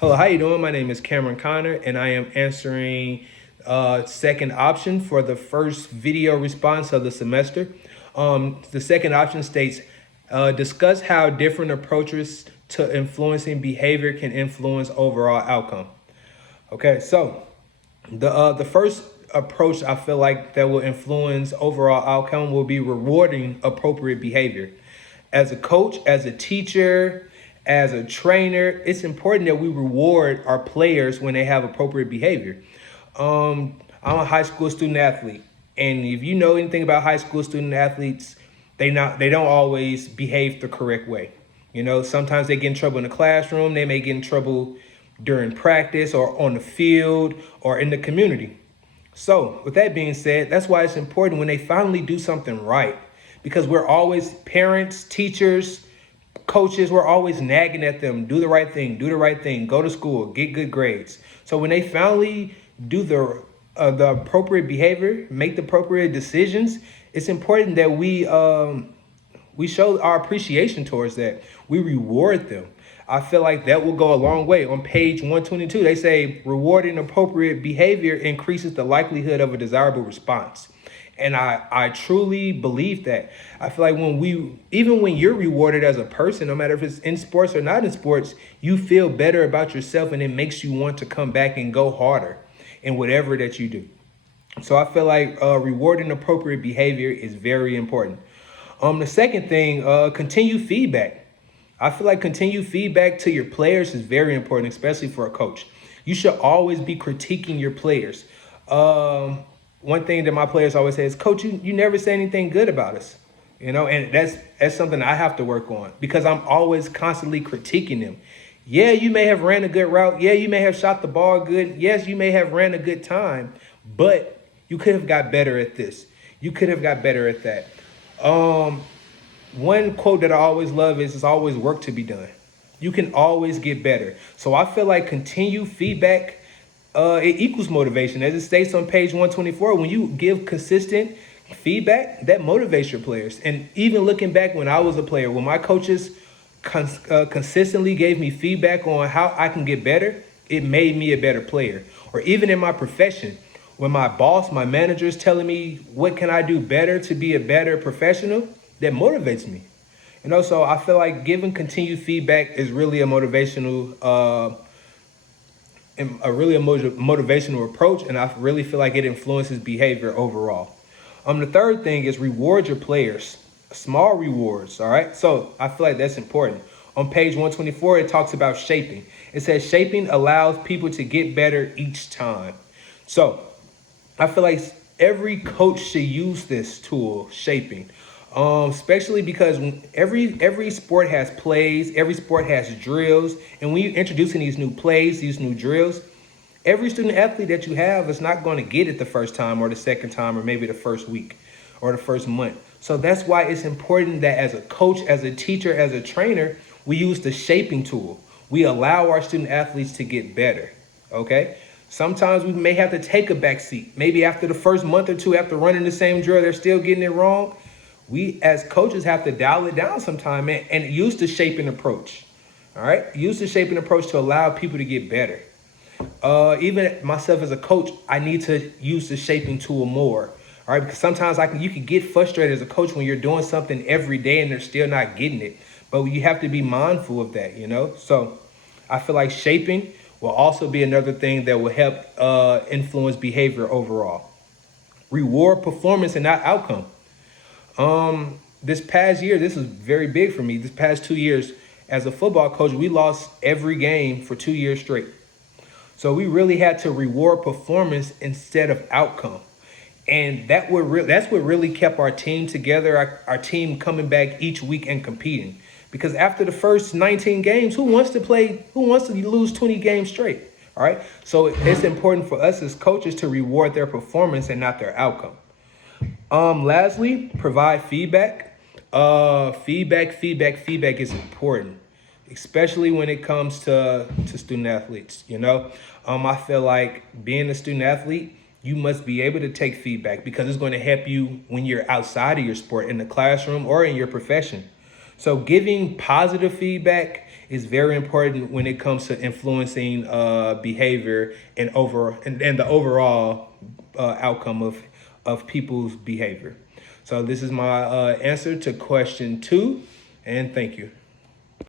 Hello, how you doing? My name is Cameron Connor, and I am answering second option for the first video response of the semester. The second option states, discuss how different approaches to influencing behavior can influence overall outcome. Okay, so the first approach I feel like that will influence overall outcome will be rewarding appropriate behavior. As a coach, as a teacher, as a trainer, it's important that we reward our players when they have appropriate behavior. I'm a high school student athlete, and if you know anything about high school student athletes, they don't always behave the correct way. You know, sometimes they get in trouble in the classroom, they may get in trouble during practice or on the field or in the community. So, with that being said, that's why it's important when they finally do something right, because we're always parents, teachers, coaches, we're always nagging at them, do the right thing, do the right thing, go to school, get good grades. So when they finally do the appropriate behavior, make the appropriate decisions, it's important that we show our appreciation towards that. We reward them. I feel like that will go a long way. On page 122, they say rewarding appropriate behavior increases the likelihood of a desirable response. And I truly believe that. I feel like even when you're rewarded as a person, no matter if it's in sports or not in sports, you feel better about yourself and it makes you want to come back and go harder in whatever that you do. So I feel like rewarding appropriate behavior is very important. The second thing, continue feedback. I feel like continued feedback to your players is very important, especially for a coach. You should always be critiquing your players. One thing that my players always say is, Coach, you never say anything good about us. You know, and that's something I have to work on because I'm always constantly critiquing them. Yeah, you may have ran a good route. Yeah, you may have shot the ball good. Yes, you may have ran a good time, but you could have got better at this. You could have got better at that. One quote that I always love is, "It's always work to be done." You can always get better. So I feel like continued feedback, it equals motivation. As it states on page 124, when you give consistent feedback, that motivates your players. And even looking back when I was a player, when my coaches consistently gave me feedback on how I can get better, it made me a better player. Or even in my profession, when my boss, my manager is telling me what can I do better to be a better professional, that motivates me. You know, so I feel like giving continued feedback is really a motivational motivational approach, and I really feel like it influences behavior overall. The third thing is reward your players. Small rewards, all right? So I feel like that's important. On page 124, it talks about shaping. It says shaping allows people to get better each time. So I feel like every coach should use this tool, shaping. Especially because every sport has plays, every sport has drills, and when you're introducing these new plays, these new drills, every student athlete that you have is not going to get it the first time or the second time or maybe the first week or the first month. So that's why it's important that as a coach, as a teacher, as a trainer, we use the shaping tool. We allow our student athletes to get better, okay? Sometimes we may have to take a back seat. Maybe after the first month or two after running the same drill, they're still getting it wrong. We as coaches have to dial it down sometime and use the shaping approach. All right, use the shaping approach to allow people to get better. Even myself as a coach, I need to use the shaping tool more. All right, because sometimes you can get frustrated as a coach when you're doing something every day and they're still not getting it. But you have to be mindful of that, you know. So I feel like shaping will also be another thing that will help influence behavior overall. Reward performance and not outcome. This past year, this was very big for me. This past 2 years as a football coach, we lost every game for 2 years straight. So we really had to reward performance instead of outcome. And that's what really kept our team together, our team coming back each week and competing. Because after the first 19 games, who wants to lose 20 games straight? All right. So it's important for us as coaches to reward their performance and not their outcome. Lastly, provide feedback. Feedback is important, especially when it comes to student athletes. You know, I feel like being a student athlete, you must be able to take feedback because it's going to help you when you're outside of your sport, in the classroom or in your profession. So giving positive feedback is very important when it comes to influencing behavior and the overall outcome of people's behavior. So this is my answer to question 2, and thank you.